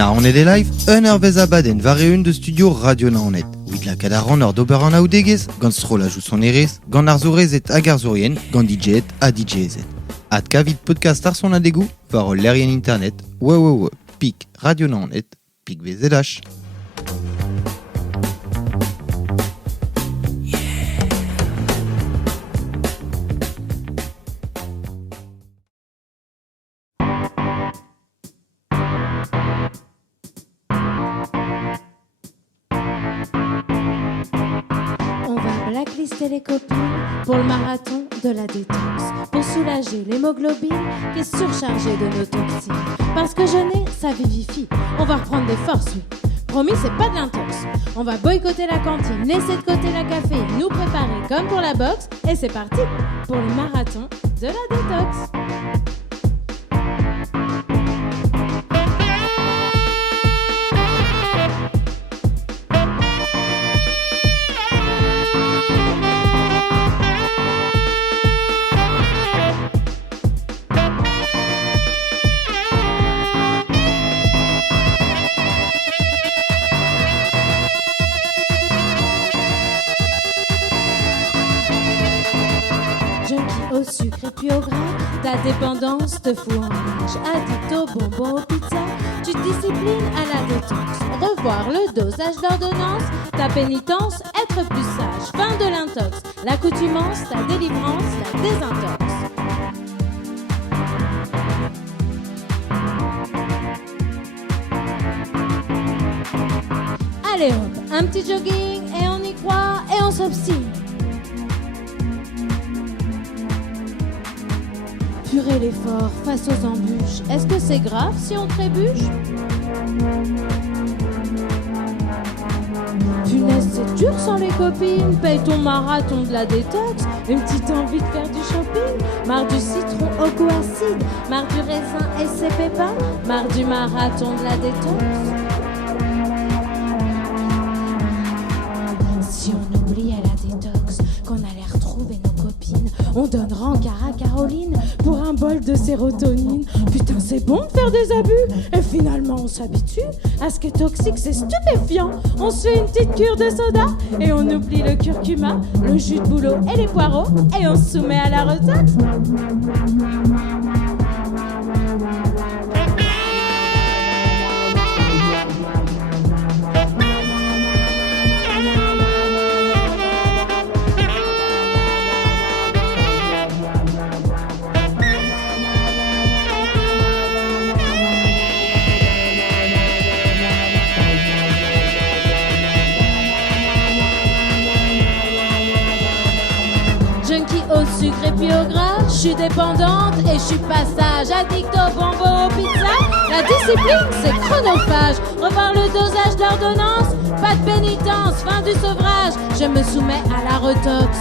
Naonet e live, un vez abaden var eun de studio Radio Naonet. Ouid la kadaran ur d'ober an aoudegez, gant strolajou son erez, gant ar zorezet hag ar zorien, gant DJet a DJezet. Ad kavit podcast ar son adegou, var ol lerien internet, pik Radio Naonet, pik VZH. Blacklister les copines pour le marathon de la détox, pour soulager l'hémoglobine qui est surchargée de nos toxines. Parce que jeûner, ça vivifie. On va reprendre des forces, oui. Promis, c'est pas de l'intox. On va boycotter la cantine, laisser de côté la caféine, nous préparer comme pour la boxe, et c'est parti pour le marathon de la détox. Au sucre et puis au gras, ta dépendance te fout en rage. Addict aux bonbons, aux pizzas, tu te disciplines à la détox. Revoir le dosage d'ordonnance, ta pénitence, être plus sage. Fin de l'intox, l'accoutumance, ta délivrance, la désintox. Allez hop, un petit jogging et on y croit et on s'obstine. Purée l'effort face aux embûches. Est-ce que c'est grave si on trébuche? Punaise, c'est dur sans les copines. Paye ton marathon de la détox. Une petite envie de faire du shopping. Marre du citron au goût acide. Marre du raisin et ses pépins. Marre du marathon de la détox. Si on oublie à la détox qu'on allait retrouver nos copines, on donne rencard à Caroline pour un bol de sérotonine. Putain, c'est bon de faire des abus. Et finalement, on s'habitue à ce qui est toxique, c'est stupéfiant. On se fait une petite cure de soda et on oublie le curcuma, le jus de bouleau et les poireaux et on se soumet à la retox. Au sucre et puis au gras, je suis dépendante et je suis passage. Addict aux bonbons, aux pizzas, la discipline c'est chronophage. Revoir le dosage d'ordonnance, pas de pénitence, fin du sevrage. Je me soumets à la retox.